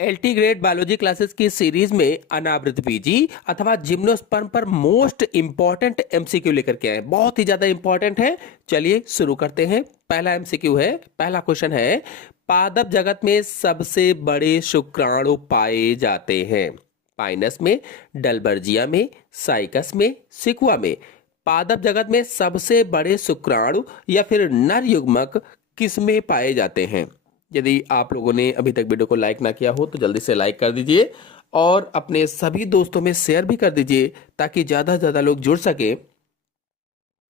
LT grade biology classes की series में अनावृत बीजी अथवा जिम्नोस्पर्म पर मोस्ट इंपॉर्टेंट एमसीक्यू लेकर के आए, बहुत ही ज्यादा इंपॉर्टेंट है। चलिए शुरू करते हैं। पहला एमसीक्यू है, पहला क्वेश्चन है, पादप जगत में सबसे बड़े शुक्राणु पाए जाते हैं? पाइनस में, डलबर्जिया में, साइकस में, सिकुआ में। पादप जगत में सबसे बड़े शुक्राणु या फिर नर युग्मक किसमें पाए जाते हैं? यदि आप लोगों ने अभी तक वीडियो को लाइक ना किया हो तो जल्दी से लाइक कर दीजिए और अपने सभी दोस्तों में शेयर भी कर दीजिए ताकि ज्यादा से ज्यादा लोग जुड़ सके।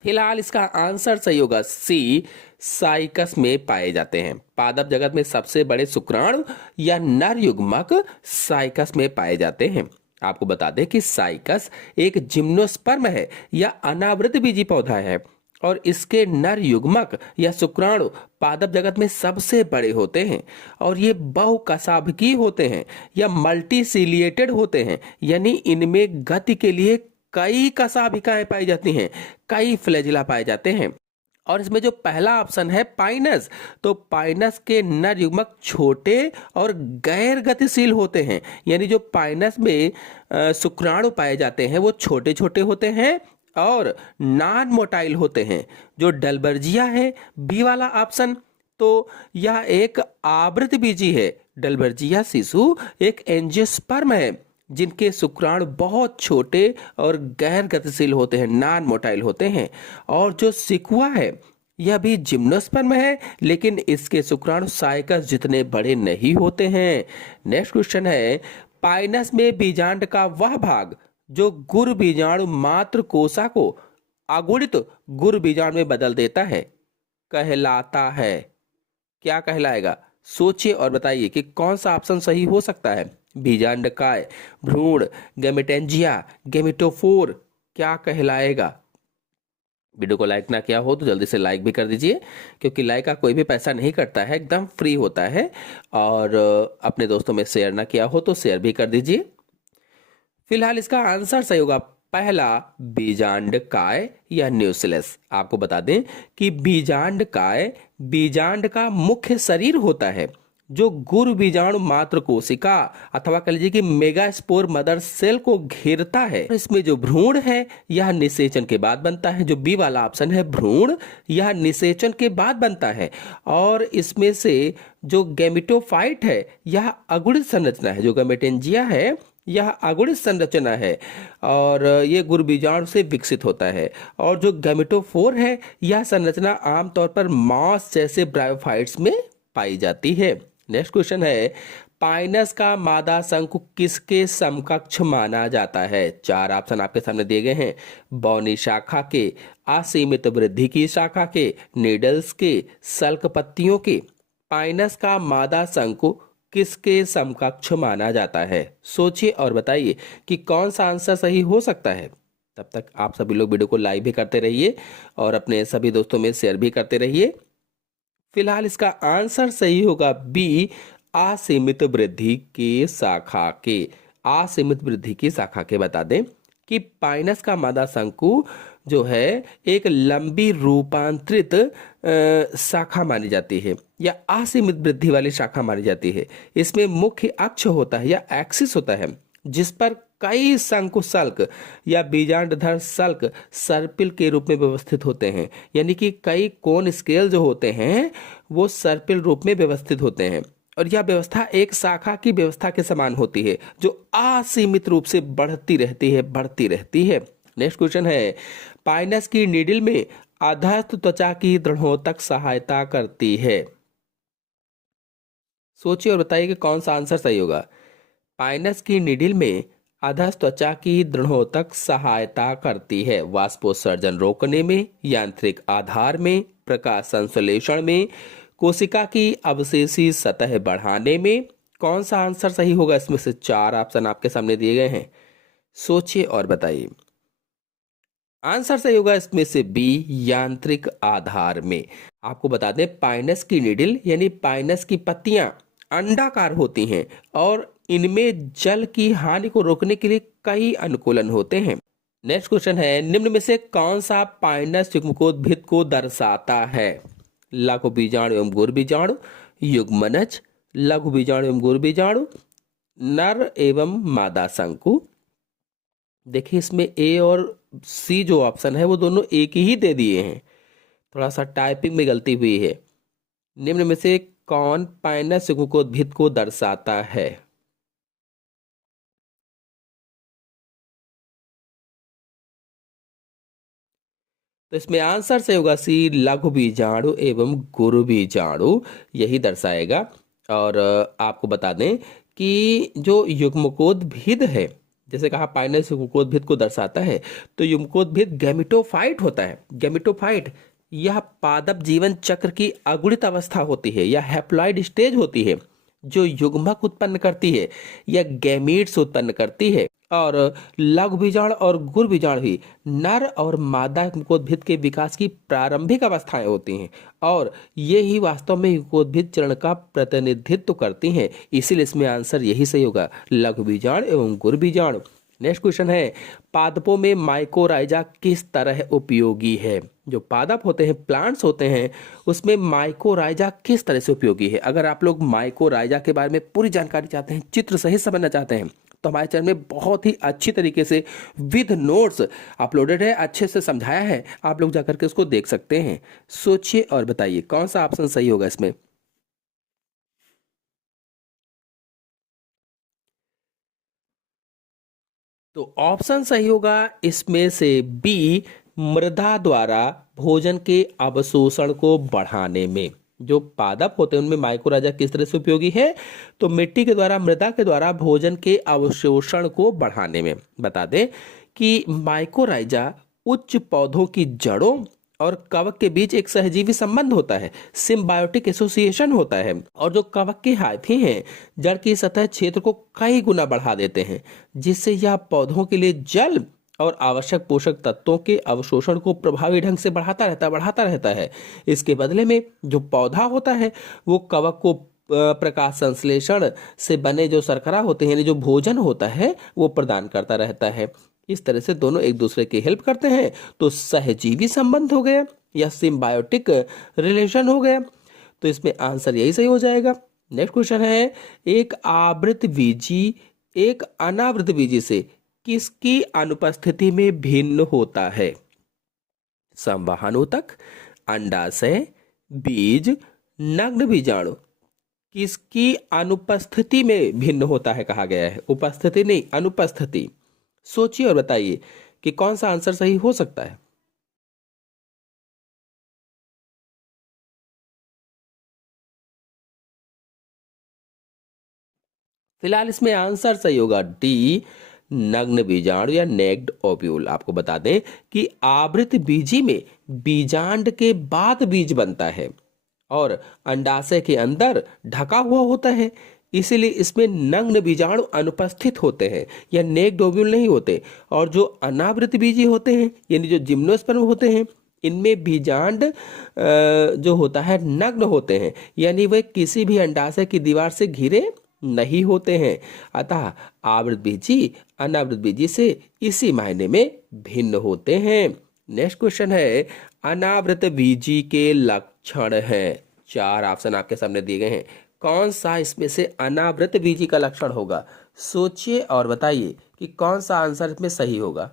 फिलहाल इसका आंसर सही होगा सी, साइकस में पाए जाते हैं। पादप जगत में सबसे बड़े शुक्राणु या नर युग्मक साइकस में पाए जाते हैं। आपको बता दें कि साइकस एक जिम्नोस्पर्म है या अनावृत बीजी पौधा है और इसके नर युग्मक या शुक्राणु पादप जगत में सबसे बड़े होते हैं और ये बहुकशाभिकीय होते हैं या मल्टीसिलिएटेड होते हैं, यानी इनमें गति के लिए कई कशाभिकाएं पाई जाती हैं, कई फ्लैजिला पाए जाते हैं। और इसमें जो पहला ऑप्शन है पाइनस, तो पाइनस के नर युग्मक छोटे और गैर गतिशील होते हैं, यानी जो पाइनस में शुक्राणु पाए जाते हैं वो छोटे छोटे होते हैं और नॉन मोटाइल होते हैं। जो डलबर्जिया है, बी वाला ऑप्शन, तो यह एक आवृत बीजी है। डलबर्जिया शिशु एक एंजियोस्पर्म है जिनके शुक्राणु बहुत छोटे और गैर गतिशील होते हैं, नॉन मोटाइल होते हैं। और जो सिकुआ है यह भी जिम्नोस्पर्म है लेकिन इसके शुक्राणु साइकस जितने बड़े नहीं होते हैं। नेक्स्ट क्वेश्चन है, पाइनस में बीजांड का वह भाग जो गुर बीजाणु मात्र कोशा को अगुणित गुर बीजाणु में बदल देता है कहलाता है? क्या कहलाएगा? सोचिए और बताइए कि कौन सा ऑप्शन सही हो सकता है। बीजांडकाय, भ्रूण, गैमेटेंजिया, गैमेटोफोर, क्या कहलाएगा? वीडियो को लाइक ना किया हो तो जल्दी से लाइक भी कर दीजिए क्योंकि लाइक का कोई भी पैसा नहीं कटता है, एकदम फ्री होता है। और अपने दोस्तों में शेयर ना किया हो तो शेयर भी कर दीजिए। फिलहाल इसका आंसर सही होगा पहला, बीजांडकाय या न्यूक्लियस। आपको बता दें कि बीजांडकाय बीजांड का मुख्य शरीर होता है जो गुर बीजाणु मात्र कोशिका अथवा कह लीजिए कि मेगास्पोर मदर सेल को घेरता है। इसमें जो भ्रूण है यह निषेचन के बाद बनता है। जो बी वाला ऑप्शन है भ्रूण, यह निषेचन के बाद बनता है। और इसमें से जो गैमेटोफाइट है यह अगुणित संरचना है। जो गैमेटेंजिया है यह अगुणित संरचना है और ये गुर बीजाणु से विकसित होता है। और जो गैमेटोफोर है यह संरचना आमतौर पर मॉस जैसे ब्रायोफाइट्स में पाई जाती है। नेक्स्ट क्वेश्चन है, पाइनस का मादा शंकु किसके समकक्ष माना जाता है? चार ऑप्शन आपके सामने दिए गए हैं, बौनी शाखा के, असीमित वृद्धि की शाखा के, नीडल्स के, सल्क पत्तियों के। पाइनस का मादा शंकु किसके समकक्ष माना जाता है? सोचिए और बताइए कि कौन सा आंसर सही हो सकता है। तब तक आप सभी लोग वीडियो को लाइक भी करते रहिए और अपने सभी दोस्तों में शेयर भी करते रहिए। फिलहाल इसका आंसर सही होगा बी, असीमित वृद्धि की शाखा के। असीमित वृद्धि की शाखा के बता दें कि पाइनस का मादा शंकु जो है एक लंबी रूपांतरित शाखा मानी जाती है या असीमित वृद्धि वाली शाखा मानी जाती है। इसमें मुख्य अक्ष होता है या एक्सिस होता है जिस पर कई शंकु सल्क या बीजांडधर सल्क सर्पिल के रूप में व्यवस्थित होते हैं, यानी कि कई कोन स्केल जो होते हैं वो सर्पिल रूप में व्यवस्थित होते हैं। और यह व्यवस्था एक शाखा की व्यवस्था के समान होती है जो असीमित रूप से बढ़ती रहती है। नेक्स्ट क्वेश्चन है, पाइनस की नीडिल में अधस्थ त्वचा की दृढ़ोतक सहायता करती है? सोचिए और बताइए कि कौन सा आंसर सही होगा। पाइनस की नीडिल में अधस्थ त्वचा की दृढ़ोतक सहायता करती है वाष्पोत्सर्जन रोकने में, यांत्रिक आधार में, प्रकाश संश्लेषण में, कोशिका की अवशेषी सतह बढ़ाने में। कौन सा आंसर सही होगा? इसमें से चार ऑप्शन आपके सामने दिए गए हैं, सोचिए और बताइए। आंसर सही होगा इसमें से बी, यांत्रिक आधार में। आपको बता दें पाइनस की नीडिल यानी पाइनस की पत्तियां अंडाकार होती हैं और इनमें जल की हानि को रोकने के लिए कई अनुकूलन होते हैं। नेक्स्ट क्वेश्चन है, निम्न में से कौन सा पाइनस युग्मकोद्भिद को दर्शाता है? लघु बीजाणु एवं गुर बीजाणु, युग्मनज, लघु बीजाणु एवं गुर बीजाणु, नर एवं मादा शंकु। देखिए इसमें ए और सी जो ऑप्शन है वो दोनों एक ही दे दिए हैं, थोड़ा सा टाइपिंग में गलती हुई है। निम्न में से कौन पाइनस उद्भिद को दर्शाता है? तो इसमें आंसर से होगा सी, लघु बीजाणु एवं गुरु बीजाणु यही दर्शाएगा। और आपको बता दें कि जो युग्मकोद्भिद है, जैसे कहा पाइनस युग्मकोद्भिद को दर्शाता है, तो युग्मकोद्भिद गैमेटोफाइट होता है। गैमेटोफाइट यह पादप जीवन चक्र की अगुणित अवस्था होती है या हैप्लॉइड स्टेज होती है, जो युग्मक उत्पन्न करती है या गैमीट्स उत्पन्न करती है। और लघु बीजाणु और गुरु बीजाणु ही नर और मादा युग्मकोद्भिद के विकास की प्रारंभिक अवस्थाएं होती हैं, और ये ही वास्तव में युग्मकोद्भिद चरण का प्रतिनिधित्व करती हैं। इसीलिए इसमें आंसर यही सही होगा, लघु बीजाणु एवं गुरु बीजाणु। नेक्स्ट क्वेश्चन है, पादपों में माइकोराइजा किस तरह उपयोगी है? जो पादप होते हैं, प्लांट्स होते हैं, उसमें माइकोराइजा किस तरह से उपयोगी है? अगर आप लोग माइकोराइजा के बारे में पूरी जानकारी चाहते हैं, चित्र सहित समझना चाहते हैं, तो हमारे चैनल में बहुत ही अच्छी तरीके से विद नोट्स अपलोडेड है, अच्छे से समझाया है, आप लोग जाकर के उसको देख सकते हैं। सोचिए और बताइए कौन सा ऑप्शन सही होगा इसमें। तो ऑप्शन सही होगा इसमें से बी, मृदा द्वारा भोजन के अवशोषण को बढ़ाने में। जो पादप होते हैं उनमें माइकोराइजा किस तरह से उपयोगी है? तो मिट्टी के द्वारा, मृदा के द्वारा भोजन के अवशोषण को बढ़ाने में। बता दें कि माइकोराइजा उच्च पौधों की जड़ों और कवक के बीच एक सहजीवी संबंध होता है, सिम्बायोटिक एसोसिएशन होता है। और जो कवक के हाइफे हैं, जड़ की सतह क्षेत्र को कई गुना बढ़ा देते हैं, जिससे यह पौधों के लिए जल और आवश्यक पोषक तत्वों के अवशोषण को प्रभावी ढंग से बढ़ाता रहता है। इसके बदले में जो पौधा होता है वो कवक को प्रकाश संश्लेषण से बने जो शर्करा होते हैं, यानी जो भोजन होता है, वो प्रदान करता रहता है। इस तरह से दोनों एक दूसरे की हेल्प करते हैं, तो सहजीवी संबंध हो गया या सिम्बायोटिक रिलेशन हो गया। तो इसमें आंसर यही सही हो जाएगा। नेक्स्ट क्वेश्चन है, एक आवृत बीजी एक अनावृत बीजी से किसकी अनुपस्थिति में भिन्न होता है? संवहनोतक, अंडाशय, बीज, नग्न बीजाणु किसकी अनुपस्थिति में भिन्न होता है कहा गया है? उपस्थिति नहीं, अनुपस्थिति। सोचिए और बताइए कि कौन सा आंसर सही हो सकता है। फिलहाल इसमें आंसर सही होगा डी, नग्न बीजाणु या नेक्ड ओव्यूल। आपको बता दें कि आवृत बीजी में बीजांड के बाद बीज बनता है और अंडाशय के अंदर ढका हुआ होता है, इसीलिए इसमें नग्न बीजाणु अनुपस्थित होते हैं या नेक्ड ओव्यूल नहीं होते। और जो अनावृत बीजी होते हैं, यानी जो जिम्नोस्पर्म होते हैं, इनमें बीजांड जो होता है नग्न होते हैं, यानी वे किसी भी अंडाशय की दीवार से घिरे नहीं होते हैं। अतः आवृत बीजी अनावृत बीजी से इसी मायने में भिन्न होते हैं। नेक्स्ट क्वेश्चन है, अनावृत बीजी के लक्षण हैं। चार ऑप्शन आपके सामने दिए गए हैं, कौन सा इसमें से अनावृत बीजी का लक्षण होगा? सोचिए और बताइए कि कौन सा आंसर इसमें सही होगा।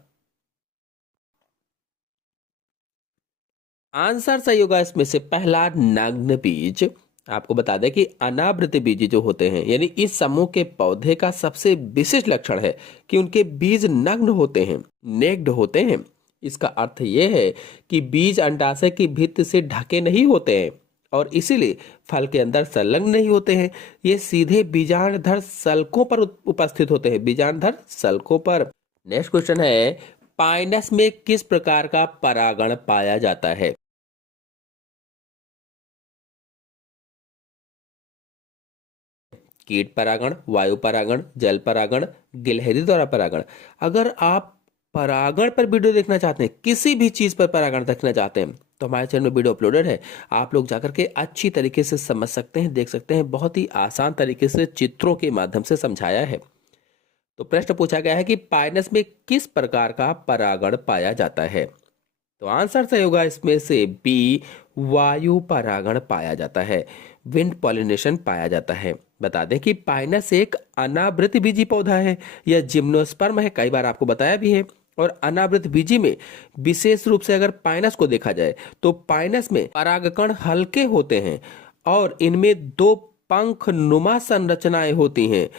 आंसर सही होगा इसमें से पहला, नग्न बीज। आपको बता दें कि अनावृत बीज जो होते हैं, यानी इस समूह के पौधे का सबसे विशिष्ट लक्षण है कि उनके बीज नग्न होते हैं, नेक्ड होते हैं। इसका अर्थ यह है कि बीज अंडाशय की भित्ति से ढके नहीं होते हैं और इसीलिए फल के अंदर संलग्न नहीं होते हैं। ये सीधे बीजांडधर सल्कों पर उपस्थित होते हैं, बीजांडधर सल्कों पर। नेक्स्ट क्वेश्चन है, पाइनस में किस प्रकार का परागण पाया जाता है? कीट परागण, वायु परागण, जल परागण, गिलहरी द्वारा परागण। अगर आप परागण पर वीडियो देखना चाहते हैं, किसी भी चीज पर परागण देखना चाहते हैं, तो हमारे चैनल में वीडियो अपलोडेड है, आप लोग जाकर के अच्छी तरीके से समझ सकते हैं, देख सकते हैं। बहुत ही आसान तरीके से चित्रों के माध्यम से समझाया है। तो प्रश्न पूछा गया है कि पाइनस में किस प्रकार का परागण पाया जाता है? तो आंसर सही होगा इसमें से बी, वायु परागण पाया जाता है, विंड पॉलिनेशन पाया जाता है। बता दें कि पाइनस एक अनावृत बीजी पौधा है, यह जिम्नोस्पर्म है, कई बार आपको बताया भी है। और अनावृत बीजी में विशेष रूप से अगर पाइनस को देखा जाए तो पाइनस में परागकण हल्के होते हैं और इनमें दो पंख नुमा संरचनाएं होती हैं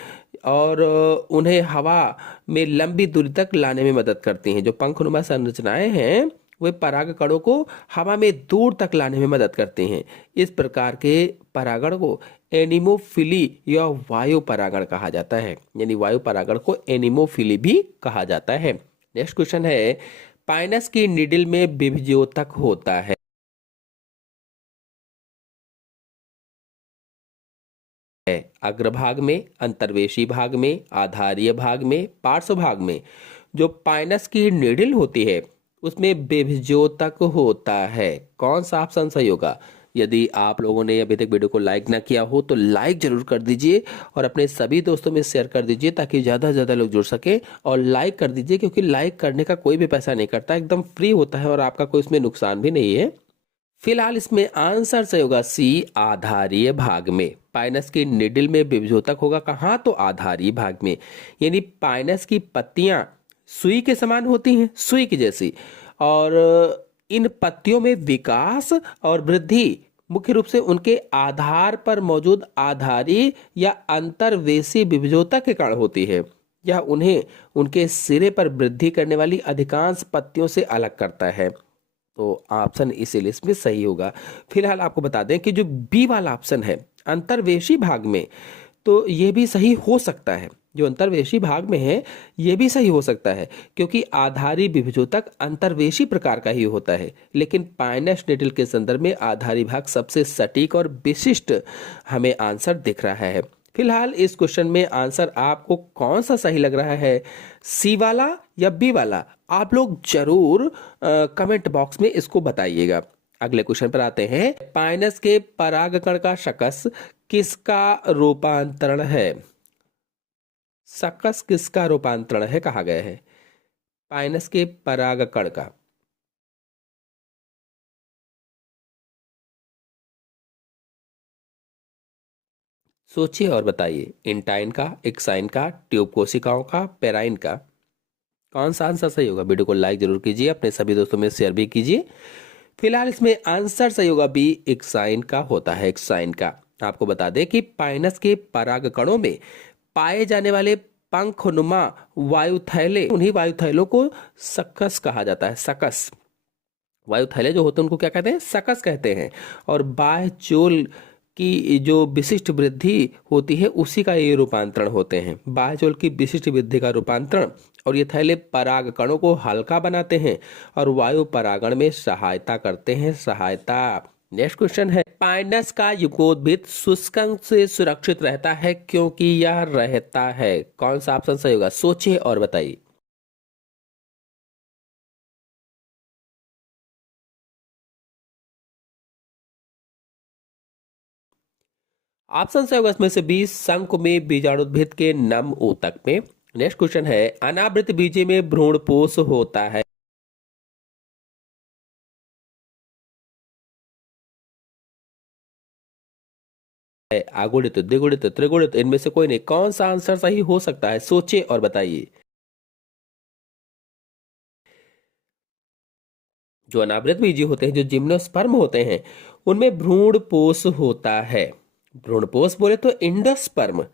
और उन्हें हवा में लंबी दूरी तक लाने में मदद करती हैं। जो पंखनुमा संरचनाएं हैं वे परागकणों को हवा में दूर तक लाने में मदद करती हैं। इस प्रकार के परागण को एनिमोफिली या वायु परागण कहा जाता है, यानी वायु परागण को एनिमोफिली भी कहा जाता है। नेक्स्ट क्वेश्चन है, पाइनस की निडिल में विभज्योतक होता है। अग्रभाग में, अंतर्वेशी भाग में, आधारीय भाग में, पार्श्व भाग में। जो पाइनस की निडिल होती है उसमें विभज्योतक होता है। कौन सा ऑप्शन सही होगा? यदि आप लोगों ने अभी तक वीडियो को लाइक ना किया हो तो लाइक जरूर कर दीजिए और अपने सभी दोस्तों में शेयर कर दीजिए ताकि ज़्यादा से ज़्यादा लोग जुड़ सके। और लाइक कर दीजिए क्योंकि लाइक करने का कोई भी पैसा नहीं करता, एकदम फ्री होता है और आपका कोई इसमें नुकसान भी नहीं है। फिलहाल इसमें आंसर सही होगा सी, आधारीय भाग में। पाइनस की निडिल में विभज्योतक होगा कहाँ? तो आधारीय भाग में। यानी पाइनस की पत्तियां सुई के समान होती हैं, सुई की जैसी, और इन पत्तियों में विकास और वृद्धि मुख्य रूप से उनके आधार पर मौजूद आधारी या अंतर्वेशी विभज्योतक के कारण होती है। यह उन्हें उनके सिरे पर वृद्धि करने वाली अधिकांश पत्तियों से अलग करता है। तो ऑप्शन इस लिस्ट में सही होगा। फिलहाल आपको बता दें कि जो बी वाला ऑप्शन है अंतर्वेशी भाग में, तो ये भी सही हो सकता है। जो अंतर्वेशी भाग में है ये भी सही हो सकता है क्योंकि आधारी विभज्योतक अंतर्वेशी प्रकार का ही होता है। लेकिन पाइनस निडिल के संदर्भ में आधारी भाग सबसे सटीक और विशिष्ट हमें आंसर दिख रहा है। फिलहाल इस क्वेश्चन में आंसर आपको कौन सा सही लग रहा है, सी वाला या बी वाला? आप लोग जरूर कमेंट बॉक्स में इसको बताइएगा। अगले क्वेश्चन पर आते हैं। पाइनस के परागकण का शकस किसका रूपांतरण है? शकस किसका रूपांतरण है कहा गया है? पाइनस के परागकण का। सोचिए और बताइए। इंटाइन का, एक्साइन का, ट्यूब कोशिकाओं का, पेराइन का? कौन सा आंसर सही होगा? वीडियो को लाइक जरूर कीजिए, अपने सभी दोस्तों में शेयर भी कीजिए। फिलहाल इसमें आंसर सही होगा बी, एक्साइन का होता है, एक्साइन का। आपको बता दें कि पाइनस के परागकणों में पाए जाने वाले पंखनुमा वायुथैले, उन्हीं वायुथैलों को सकस कहा जाता है। सकस वायुथैले जो होते हैं उनको क्या कहते हैं? सकस कहते हैं। और बाह्य चोल की जो विशिष्ट वृद्धि होती है उसी का ये रूपांतरण होते हैं। बाह्य चोल की विशिष्ट वृद्धि का रूपांतरण। और ये थैले पराग कणों को हल्का बनाते हैं और वायु परागण में सहायता करते हैं, सहायता। नेक्स्ट क्वेश्चन है, पाइनस का युगोद्भिद शुष्कंग से सुरक्षित रहता है क्योंकि यह रहता है? कौन सा ऑप्शन सही होगा? सोचिए और बताइए। ऑप्शन सही होगा इसमें से बी, शंकु में, बीजाणुद्भिद के नम ऊतक में। नेक्स्ट क्वेश्चन है, अनावृत बीजे में भ्रूणपोष होता है। आगुणित, द्विगुणित, त्रिगुणित, इनमें से कोई नहीं। कौन सा आंसर सही हो सकता है? सोचिए और बताइए। जो अनावृत बीजी होते हैं, जो जिम्नोस्पर्म होते हैं, उनमें भ्रूणपोष होता है। भ्रूणपोष बोले तो इंडोस्पर्म।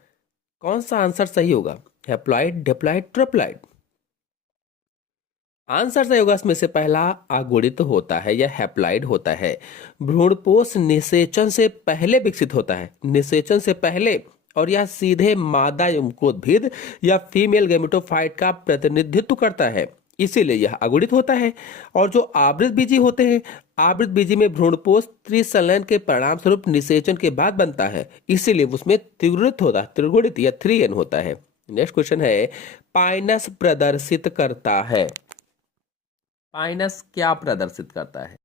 कौन सा आंसर सही होगा? Haploid, diploid, triploid? आंसर सही होगा इसमें से पहला, अगुणित होता है या हैप्लॉइड होता है। भ्रूणपोष निषेचन से पहले विकसित होता है, निषेचन से पहले। और यह सीधे मादा युग्मकोद्भिद या फीमेल गैमेटोफाइट का प्रतिनिधित्व करता है, इसीलिए यह अगुणित होता है। और जो आवृत बीजी होते हैं, आवृत बीजी में भ्रूणपोष त्रिसंलयन के परिणाम स्वरूप निषेचन के बाद बनता है, इसीलिए उसमें त्रिगुणित होता है, त्रिगुणित या 3n होता है। नेक्स्ट क्वेश्चन है, पाइनस प्रदर्शित करता है। पाइनस क्या प्रदर्शित करता है?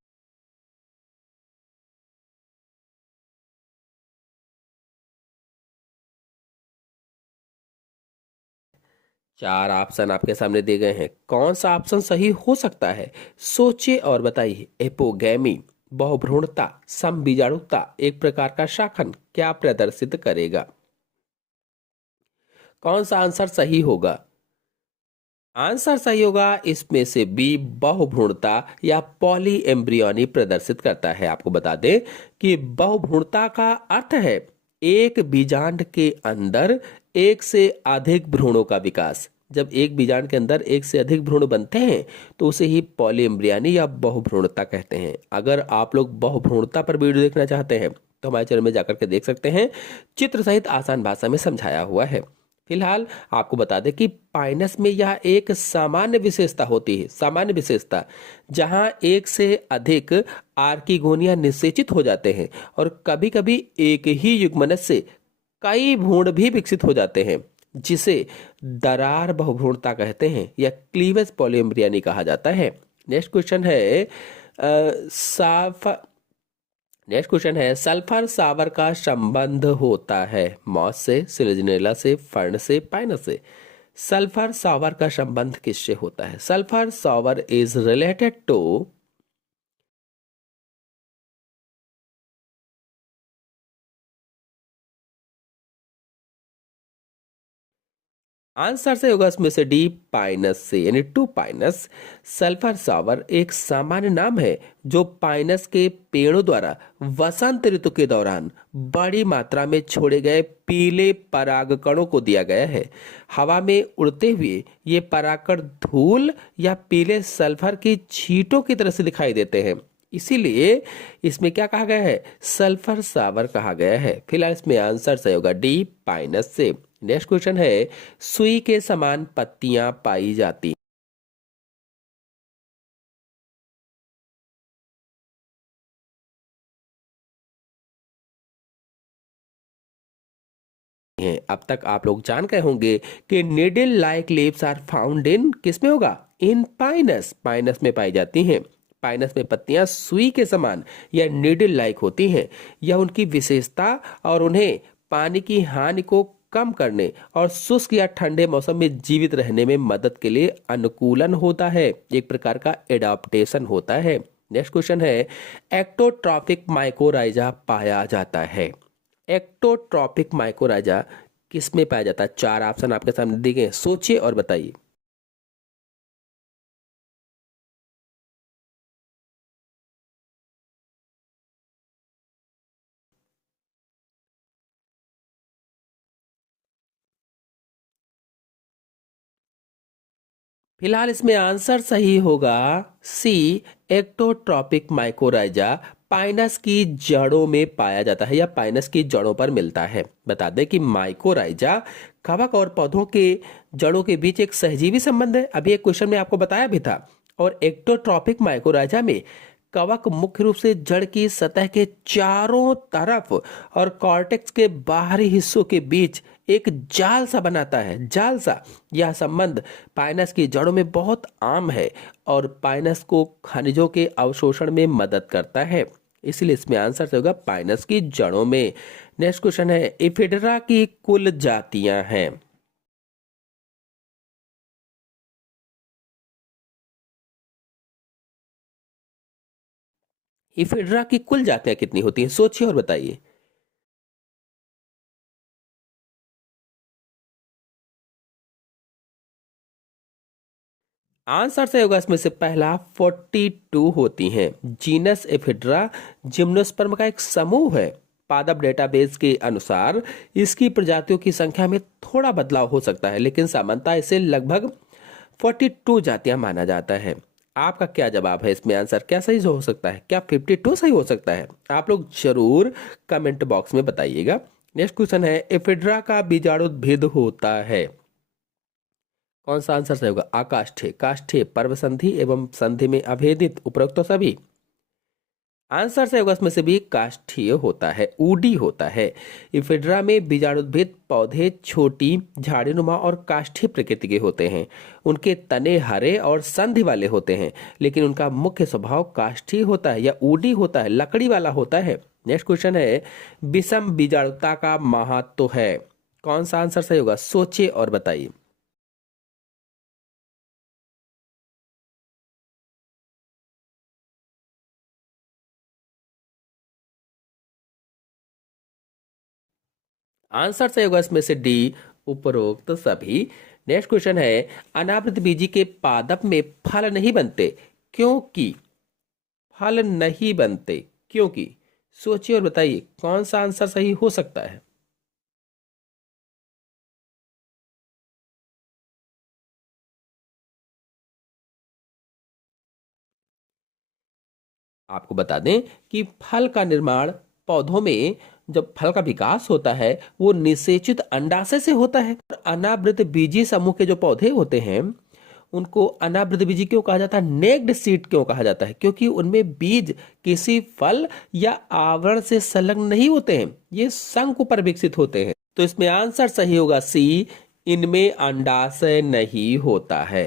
चार ऑप्शन आपके सामने दिए गए हैं, कौन सा ऑप्शन सही हो सकता है? सोचिए और बताइए। एपोगैमी, बहुभ्रूणता, समबीजाणुता, एक प्रकार का शाखन क्या प्रदर्शित करेगा? कौन सा आंसर सही होगा? आंसर सही होगा इसमें से बी, बहुभ्रूणता या पॉली एम्ब्रियोनी प्रदर्शित करता है। आपको बता दें कि बहुभ्रूणता का अर्थ है एक बीजांड के अंदर एक से अधिक भ्रूणों का विकास। जब एक बीजांड के अंदर एक से अधिक भ्रूण बनते हैं तो उसे ही पॉली एम्ब्रियोनी या बहुभ्रूणता कहते हैं। अगर आप लोग बहुभ्रूणता पर वीडियो देखना चाहते हैं तो हमारे चैनल में जाकर के देख सकते हैं, चित्र सहित आसान भाषा में समझाया हुआ है। फिलहाल आपको बता दें कि पाइनस में यह एक सामान्य विशेषता होती है, सामान्य विशेषता, जहां एक से अधिक आर्किगोनिया निषेचित हो जाते हैं और कभी कभी एक ही युग्मनज से कई भ्रूण भी विकसित हो जाते हैं, जिसे दरार बहुभ्रूणता कहते हैं या क्लीवेज पॉलीएम्ब्रियनी कहा जाता है। नेक्स्ट क्वेश्चन है साफ नेक्स्ट क्वेश्चन है सल्फर सावर का संबंध होता है मॉस से, सिलेजनेला से, फर्न से, पाइनस से। सल्फर सावर का संबंध किससे होता है? Sulphur shower is related to, answer से होगा इसमें से डी, पाइनस से, यानी टू पाइनस। सल्फर सावर एक सामान्य नाम है जो पाइनस के पेड़ों द्वारा वसंत ऋतु के दौरान बड़ी मात्रा में छोड़े गए पीले परागकणों को दिया गया है। हवा में उड़ते हुए ये परागकण धूल या पीले सल्फर की छींटों की तरह से दिखाई देते हैं, इसीलिए इसमें क्या कहा गया है? सल्फर सावर कहा गया है। फिलहाल इसमें आंसर सही होगा डी, पाइनस से। नेक्स्ट क्वेश्चन है सुई के समान पत्तियां पाई जाती हैं। अब तक आप लोग जान गए होंगे कि needle like leaves are found in, किसमें होगा? इन पाइनस, पाइनस में पाई जाती हैं। पाइनस में पत्तियां सुई के समान या निडल लाइक होती हैं। यह उनकी विशेषता और उन्हें पानी की हानि को कम करने और शुष्क या ठंडे मौसम में जीवित रहने में मदद के लिए अनुकूलन होता है, एक प्रकार का एडाप्टेशन होता है। नेक्स्ट क्वेश्चन है एक्टोट्रॉपिक माइकोराइजा पाया जाता है। एक्टोट्रॉपिक माइकोराइजा किस में पाया जाता है? चार ऑप्शन आपके सामने दिए गए, सोचिए और बताइए। फिलहाल इसमें आंसर सही होगा सी, एक्टोट्रॉपिक माइकोराइजा पाइनस की जड़ों में पाया जाता है या पाइनस की जड़ों पर मिलता है। बता दें कि माइकोराइजा कवक और पौधों के जड़ों के बीच एक सहजीवी संबंध है, अभी एक क्वेश्चन में आपको बताया भी था। और एक्टोट्रॉपिक माइकोराइजा में कवक मुख्य रूप से जड़ की सतह के चारों तरफ और कॉर्टेक्स के बाहरी हिस्सों के बीच एक जाल सा बनाता है, जाल सा। यह संबंध पाइनस की जड़ों में बहुत आम है और पाइनस को खनिजों के अवशोषण में मदद करता है, इसलिए इसमें आंसर से होगा पाइनस की जड़ों में। नेक्स्ट क्वेश्चन है इफिडरा की कुल जातियां हैं। इफिडरा की कुल जातियां कितनी होती हैं? सोचिए और बताइए। आंसर से होगा इसमें से पहला 42 होती हैं। जीनस एफिड्रा जिम्नोस्पर्म का एक समूह है। पादप डेटाबेस के अनुसार इसकी प्रजातियों की संख्या में थोड़ा बदलाव हो सकता है, लेकिन सामान्यतः इसे लगभग 42 जातियां माना जाता है। आपका क्या जवाब है? इसमें आंसर क्या सही हो सकता है? क्या 52 सही हो सकता है? आप लोग जरूर कमेंट बॉक्स में बताइएगा। नेक्स्ट क्वेश्चन है एफिड्रा का बीजाणुभेद होता है। कौन सा आंसर सही होगा? आकाष्ठे, काष्ठे, पर्वसंधि एवं संधि में अभेदित, उपरोक्त तो सभी। आंसर सही होगा इसमें से भी काष्ठीय होता है, ऊडी होता है। इफिड्रा में बीजाणुद्भिद पौधे छोटी झाड़ीनुमा और काष्ठीय प्रकृति के होते हैं। उनके तने हरे और संधि वाले होते हैं, लेकिन उनका मुख्य स्वभाव काष्ठीय होता है या ऊडी होता है, लकड़ी वाला होता है। नेक्स्ट क्वेश्चन है विषम बीजाणुता का महत्व है। कौन सा आंसर सही होगा? सोचिए और बताइए। आंसर सही होगा इसमें से डी, उपरोक्त सभी। नेक्स्ट क्वेश्चन है, अनावृत बीजी के पादप में फल नहीं बनते क्योंकि, फल नहीं बनते क्योंकि, सोचिए और बताइए कौन सा आंसर सही हो सकता है। आपको बता दें कि फल का निर्माण पौधों में, जब फल का विकास होता है वो निषेचित अंडाशय से होता है। अनावृत बीजी समूह के जो पौधे होते हैं उनको अनावृत बीजी क्यों कहा जाता है, नेक्ड सीड क्यों कहा जाता है, क्योंकि उनमें बीज किसी फल या आवरण से संलग्न नहीं होते हैं, ये शंकु पर विकसित होते हैं। तो इसमें आंसर सही होगा सी, इनमें अंडाशय नहीं होता है।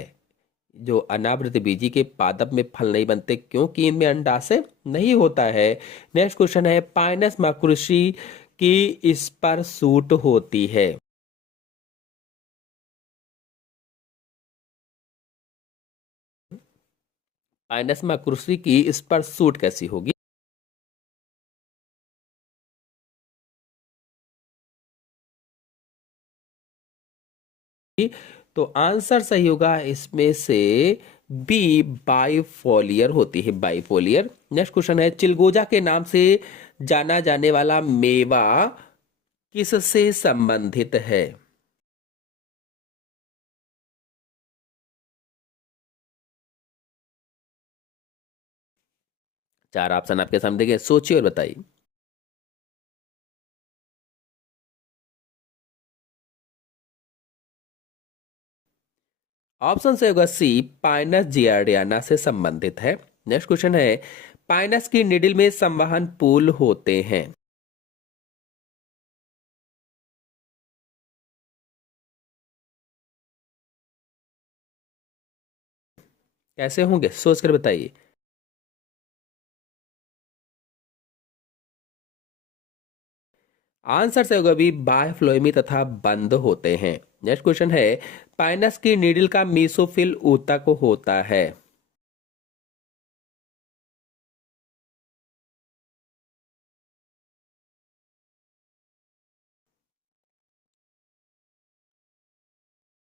जो अनावृत बीजी के पादप में फल नहीं बनते क्योंकि इनमें अंडाशय नहीं होता है। नेक्स्ट क्वेश्चन है, पाइनस माकुरुसी की इस पर सूट होती है। पाइनस माकुरुसी की इस पर सूट कैसी होगी। तो आंसर सही होगा इसमें से बी, बाइफोलियर होती है, बाइफोलियर। नेक्स्ट क्वेश्चन है, चिलगोजा के नाम से जाना जाने वाला मेवा किससे संबंधित है। चार ऑप्शन आपके सामने देखिए, सोचिए और बताइए। ऑप्शन से होगा सी, पाइनस जियार्डियाना से संबंधित है। नेक्स्ट क्वेश्चन है, पाइनस की निडिल में संवहन पुल होते हैं। कैसे होंगे सोच कर बताइए। आंसर से होगा भी बायफ्लोएमी तथा बंद होते हैं। नेक्स्ट क्वेश्चन है, पाइनस की नीडल का मीसोफिल ऊतक होता है।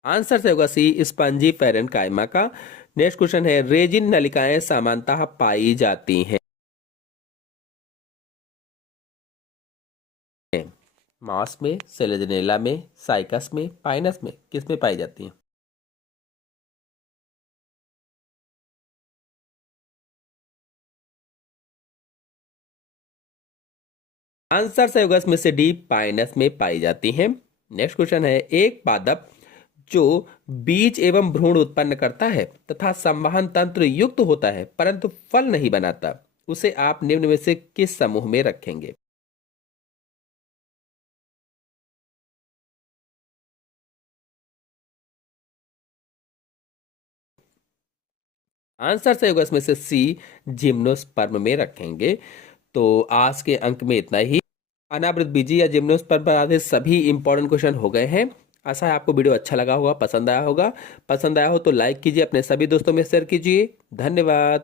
आंसर से होगा सी, स्पंजी पैरेन्काइमा का। नेक्स्ट क्वेश्चन है, रेजिन नलिकाएं सामान्यतः पाई जाती हैं। मांस में, सेलेजनेला में, साइकस में, पाइनस में, किस में पाई जाती हैं। आंसर से होगा इसमें से डी, पाइनस में पाई जाती हैं। नेक्स्ट क्वेश्चन है, एक पादप जो बीज एवं भ्रूण उत्पन्न करता है तथा संवहन तंत्र युक्त होता है परंतु फल नहीं बनाता, उसे आप निम्न में से किस समूह में रखेंगे। आंसर से होगा इसमें से सी, जिम्नोस्पर्म में रखेंगे। तो आज के अंक में इतना ही। अनावृत बीजी या जिम्नोस्पर्म पर आधारित सभी इंपॉर्टेंट क्वेश्चन हो गए हैं। आशा है आपको वीडियो अच्छा लगा होगा, पसंद आया होगा। पसंद आया हो तो लाइक कीजिए, अपने सभी दोस्तों में शेयर कीजिए। धन्यवाद।